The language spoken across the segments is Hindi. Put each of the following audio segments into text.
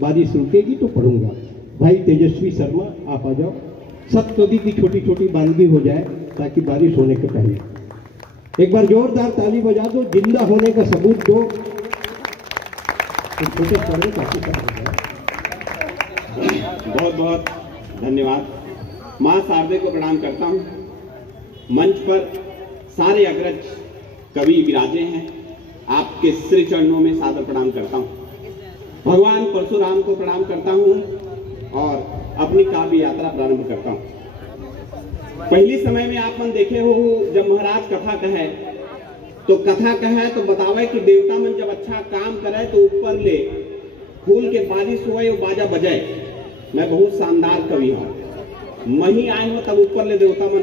बारिश रुकेगी तो पढ़ूंगा। भाई तेजस्वी शर्मा आप आ जाओ। सप्तनदी की छोटी छोटी बांधी हो जाए ताकि बारिश होने के पहले एक बार जोरदार ताली बजा दो, जिंदा होने का सबूत दो। छोटे पढ़े काफी बहुत बहुत धन्यवाद। माँ शारदे को प्रणाम करता हूँ। मंच पर सारे अग्रज कवि विराजे हैं, आपके श्री चरणों में सादर प्रणाम करता हूँ। भगवान परशुराम को प्रणाम करता हूँ और अपनी काव्य यात्रा प्रारंभ करता हूँ। पहली समय में आप मन देखे हो जब महाराज कथा कहे तो बतावे कि देवता मन जब अच्छा काम करे तो ऊपर ले फूल के बारिश हुए वो बाजा बजाए। मैं बहुत शानदार कवि हूँ, मही आए हो तब ऊपर ले देवता मन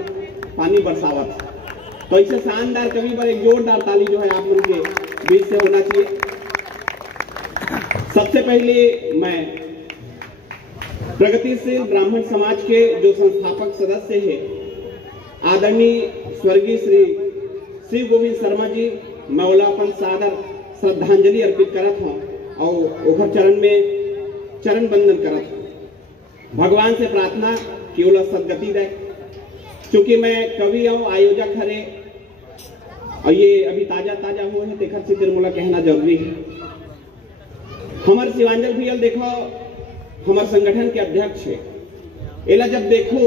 पानी बरसावत। तो ऐसे शानदार कवि पर एक जोरदार ताली जो है आप मन के बीच से होना चाहिए। सबसे पहले मैं प्रगतिशील ब्राह्मण समाज के जो संस्थापक सदस्य है आदरणीय स्वर्गीय श्री शिव गोविंद शर्मा जी, मैं ओलापन सादर श्रद्धांजलि अर्पित करत हूँ और ओखर चरण में चरण बंदन करत हूँ। भगवान से प्रार्थना कि ओला सदगति दे। चूंकि मैं कवि हूँ, आयोजक हरे और ये अभी ताजा हुए हैं देखर से तिरमोला कहना जरूरी है। हमारे शिवांजल भैया देखो हमारे संगठन के अध्यक्ष है। एला जब देखो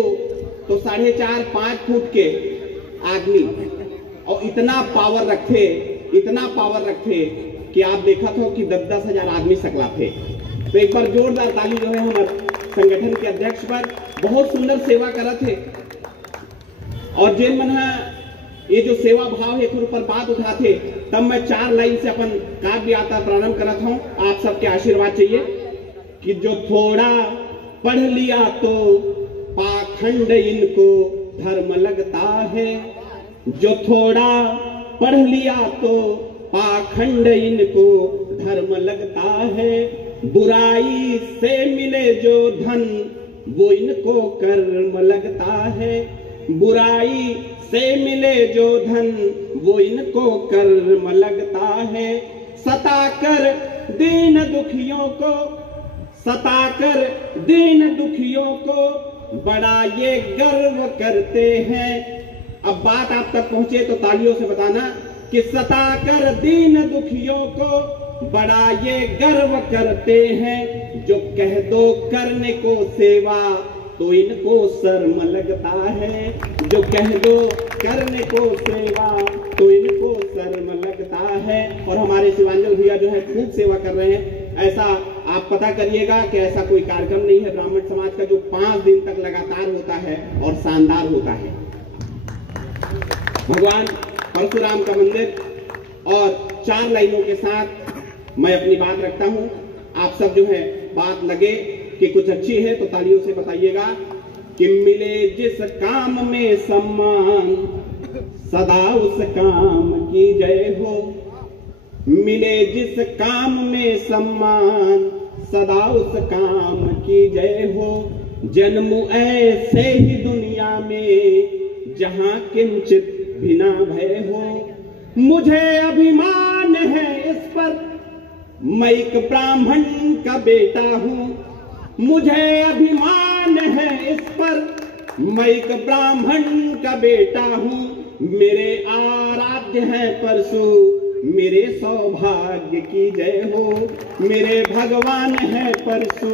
तो 4.5-5 फुट के आदमी और इतना पावर रखते कि आप देखा हो कि 10-10 हजार आदमी सकला थे। तो एक बार जोरदार ताली जो है हमारे संगठन के अध्यक्ष पर, बहुत सुंदर सेवा करा थे। और जिन मन ये जो सेवा भाव है ऊपर बात उठाते तब मैं 4 लाइन से अपन काव्य यात्रा प्रारंभ करता हूँ। आप सबके आशीर्वाद चाहिए कि जो थोड़ा पढ़ लिया तो पाखंड इनको धर्म लगता है। जो थोड़ा पढ़ लिया तो पाखंड इनको धर्म लगता है। बुराई से मिले जो धन वो इनको कर्म लगता है। बुराई से मिले जो धन वो इनको कर्म लगता है। सताकर दीन दुखियों को बड़ा ये गर्व करते हैं। अब बात आप तक पहुंचे तो तालियों से बताना कि सताकर दीन दुखियों को बड़ा ये गर्व करते हैं। जो कह दो करने को सेवा तो इनको शर्म लगता है। जो कह दो करने को सेवा तो इनको शर्म लगता है। और हमारे शिवांजल भैया जो है खूब सेवा कर रहे हैं। ऐसा आप पता करिएगा कि ऐसा कोई कार्यक्रम नहीं है ब्राह्मण समाज का जो 5 दिन तक लगातार होता है और शानदार होता है। भगवान परशुराम का मंदिर और 4 लाइनों के साथ मैं अपनी बात रखता हूं। आप सब जो है बात लगे कि कुछ अच्छी है तो तालियों से बताइएगा कि मिले जिस काम में सम्मान सदा उस काम की जय हो। मिले जिस काम में सम्मान सदा उस काम की जय हो। जन्म ऐसे ही दुनिया में जहां किंचित बिना भय हो। मुझे अभिमान है इस पर मैं एक ब्राह्मण का बेटा हूँ। मुझे अभिमान है इस पर मैं एक ब्राह्मण का बेटा हूँ। मेरे आराध्य हैं परशु मेरे सौभाग्य की जय हो। मेरे भगवान है परशु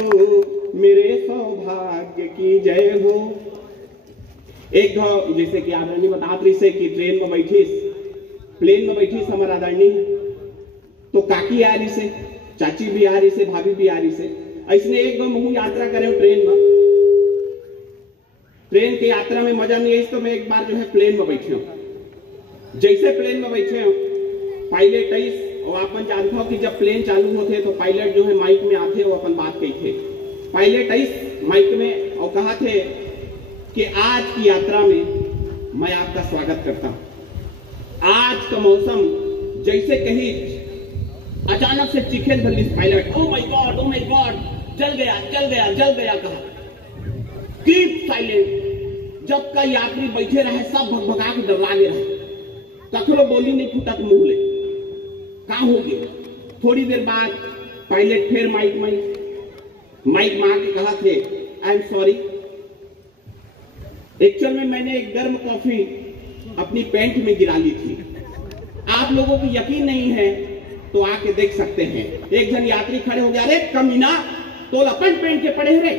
मेरे सौभाग्य की जय हो। एक जैसे कि आदरणी बतात रही से कि ट्रेन में प्लेन में बैठी हमारा आदरणी तो काकी आ रही से, चाची भी आ रही से, भाभी भी आ रही से। ऐसने एक बार यात्रा करे ट्रेन की यात्रा में मजा नहीं है तो मैं एक बार जो है प्लेन में बैठे हूँ। जैसे प्लेन में बैठे हूँ पायलट आई और अपन जानते हो कि जब प्लेन चालू होते तो पायलट जो है माइक में आते और अपन बात कही थे। पायलट आई माइक में और कहा थे कि आज की यात्रा में मैं आपका स्वागत करता हूं। आज का मौसम जैसे कहीं अचानक से चीखे धरली पायलट, ओ माय गॉड, जल गया कहा। Keep silent. जब का यात्री बैठे रहे सब भगभगा के डरागे रहे, कखरो बोली नहीं फूटा तो मुंह ले कहा हो गया। थोड़ी देर बाद पायलट फिर माइक में माइक मार के कहा थे आई एम सॉरी। एक्चुअल में मैंने एक गर्म कॉफी अपनी पैंट में गिरा ली थी। आप लोगों को यकीन नहीं है तो आके देख सकते हैं। एक जन यात्री खड़े हो गया, अरे कमीना तो अपन पेंट के पड़े रे,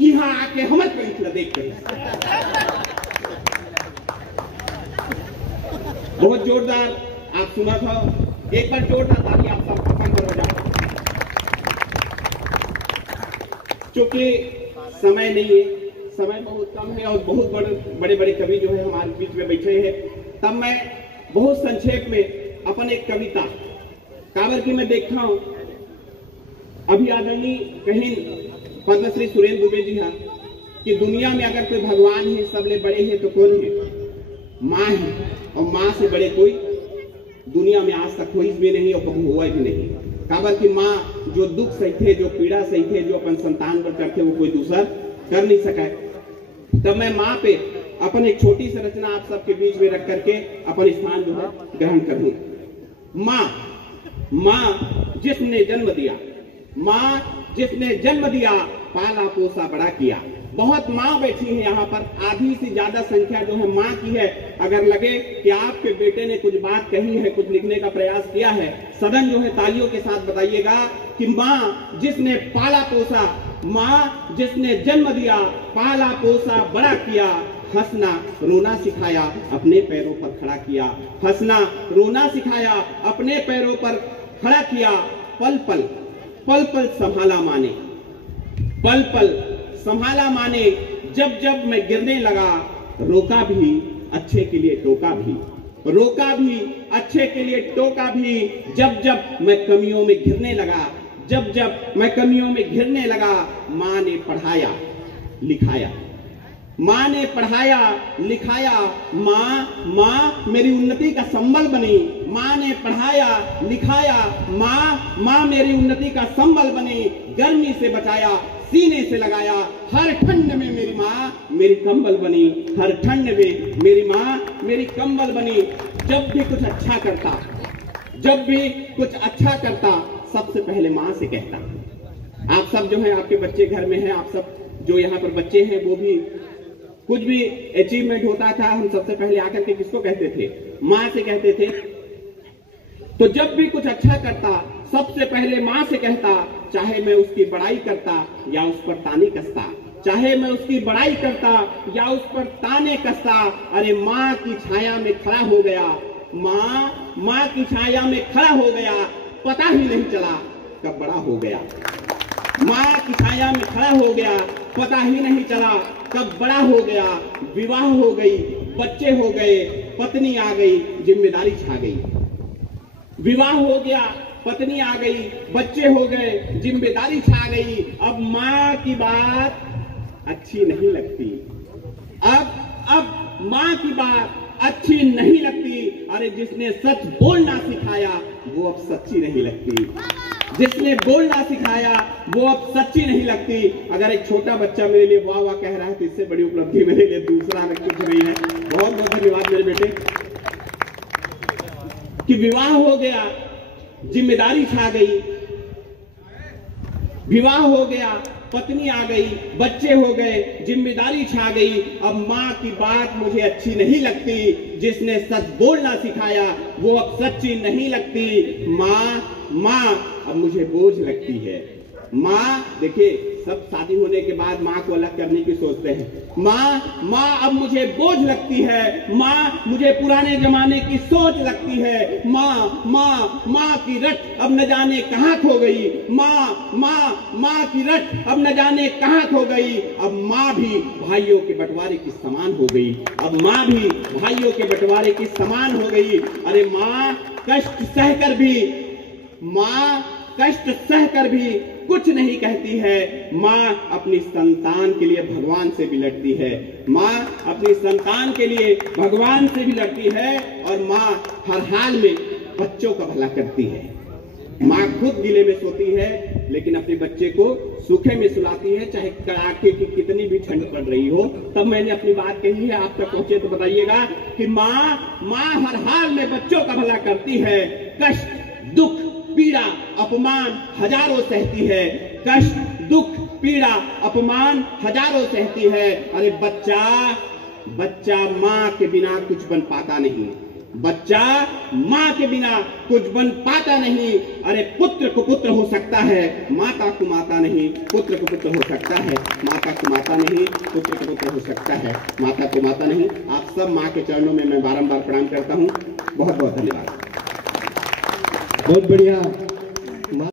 यहाँ आके हमर पेंट ला देख के। बहुत जोरदार आप सुना था, एक बार जोरदार ताकि आप सब बंद हो जाए। चूंकि समय नहीं है, समय बहुत कम है और बहुत बड़े बड़े कवि जो है हमारे बीच में बैठे हैं, तब मैं बहुत संक्षेप में अपन एक कविता काबर की मैं देखता हूं। अभी आदरणीय कहीं पद्मश्री सुरेंद्र दुबे जी हाँ कि दुनिया में अगर कोई भगवान है सबले बड़े हैं तो कौन है? माँ है, और माँ से बड़े कोई दुनिया में आज तक कोई भी नहीं और कभी हुआ भी नहीं। काबर की माँ जो दुख सहते, जो पीड़ा सहते, जो अपन संतान पर करते वो कोई दूसरा कर नहीं सका। तब मैं माँ पे अपन एक छोटी सी रचना आप सबके बीच में रख करके अपन स्थान जो है ग्रहण करूं। माँ जिसने जन्म दिया, माँ जिसने जन्म दिया, पाला पोसा बड़ा किया। बहुत माँ बैठी है यहाँ पर, आधी से ज्यादा संख्या जो है माँ की है। अगर लगे कि आपके बेटे ने कुछ बात कही है, कुछ लिखने का प्रयास किया है, सदन जो है तालियों के साथ बताइएगा कि माँ जिसने पाला पोसा, माँ जिसने जन्म दिया, पाला पोसा बड़ा किया, हंसना रोना सिखाया, अपने पैरों पर खड़ा किया। हंसना रोना सिखाया, अपने पैरों पर खड़ा किया। पल पल पल पल संभाला माने, पल पल संभाला माने। जब जब मैं गिरने लगा, रोका भी अच्छे के लिए टोका भी, रोका भी अच्छे के लिए टोका भी। जब जब मैं कमियों में घिरने लगा, जब जब मैं कमियों में घिरने लगा, माँ ने पढ़ाया लिखाया, माँ ने पढ़ाया लिखाया। माँ मेरी उन्नति का संबल बनी, माँ ने पढ़ाया लिखाया। माँ मेरी उन्नति का संबल बनी, गर्मी से बचाया, सीने से लगाया। हर ठंड में मेरी माँ मेरी कंबल बनी, हर ठंड में मेरी माँ मेरी कंबल बनी। जब भी कुछ अच्छा करता, जब भी कुछ अच्छा करता, सबसे पहले माँ से कहता। आप सब जो है, आपके बच्चे घर में हैं, आप सब जो यहाँ पर बच्चे हैं, वो भी कुछ भी अचीवमेंट होता था, हम सबसे पहले आकर के किसको कहते थे? माँ से कहते थे। तो जब भी कुछ अच्छा करता, सबसे पहले माँ से कहता। चाहे मैं उसकी बड़ाई करता या उस पर ताने कसता, चाहे मैं उसकी बड़ाई करता या उस पर ताने कसता। अरे माँ की छाया में खड़ा हो गया, माँ की छाया में खड़ा हो गया, पता ही नहीं चला कब बड़ा हो गया। माँ की छाया में खड़ा हो गया, पता ही नहीं चला कब बड़ा हो गया। विवाह हो गई, बच्चे हो गए, पत्नी आ गई, जिम्मेदारी छा गई। विवाह हो गया, पत्नी आ गई, बच्चे हो गए, जिम्मेदारी छा गई। अब माँ की बात अच्छी नहीं लगती, अब माँ की बात अच्छी नहीं लगती। अरे जिसने सच बोलना सिखाया वो अब सच्ची नहीं लगती, जिसने बोलना सिखाया वो अब सच्ची नहीं लगती। अगर एक छोटा बच्चा मेरे लिए वाह वाह कह रहा है तो इससे बड़ी उपलब्धि मेरे लिए दूसरा कुछ नहीं है। बहुत बहुत धन्यवाद मेरे बेटे। कि विवाह हो गया, जिम्मेदारी छा गई, विवाह हो गया, पत्नी आ गई, बच्चे हो गए, जिम्मेदारी छा गई। अब माँ की बात मुझे अच्छी नहीं लगती, जिसने सच बोलना सिखाया वो अब सच्ची नहीं लगती। माँ अब मुझे बोझ लगती है। माँ देखिए, सब शादी होने के बाद माँ को अलग करने की सोचते हैं। माँ अब मुझे बोझ लगती है, माँ मुझे पुराने जमाने की सोच लगती है। माँ की रट अब न जाने कहाँ खो गई, माँ की रट अब न जाने कहाँ खो गई। अब माँ भी भाइयों के बंटवारे की समान हो गई, अब माँ भी भाइयों के बंटवारे की समान हो गई। अरे माँ कष्ट सहकर भी, माँ कष्ट सहकर भी कुछ नहीं कहती है। माँ अपनी संतान के लिए भगवान से भी लड़ती है, माँ अपनी संतान के लिए भगवान से भी लड़ती है। और माँ हर हाल में बच्चों का भला करती है। माँ खुद गिले में सोती है लेकिन अपने बच्चे को सूखे में सुलाती है, चाहे कड़ाके की कितनी भी ठंड पड़ रही हो। तब मैंने अपनी बात कही है, आप तक पहुंचे तो बताइएगा कि माँ हर हाल में बच्चों का भला करती है। कष्ट, दुख, पीड़ा, अपमान हजारों सहती है, कष्ट, दुख, पीड़ा, अपमान हजारों सहती है। अरे बच्चा मां के बिना कुछ बन पाता नहीं, बच्चा मां के बिना कुछ बन पाता नहीं। अरे पुत्र को पुत्र हो सकता है, माता को माता नहीं। पुत्र को पुत्र हो सकता है, माता को माता नहीं। पुत्र को पुत्र हो सकता है, माता को माता नहीं। आप सब मां के चरणों में मैं बारंबार प्रणाम करता हूं। बहुत बहुत धन्यवाद। बहुत बढ़िया।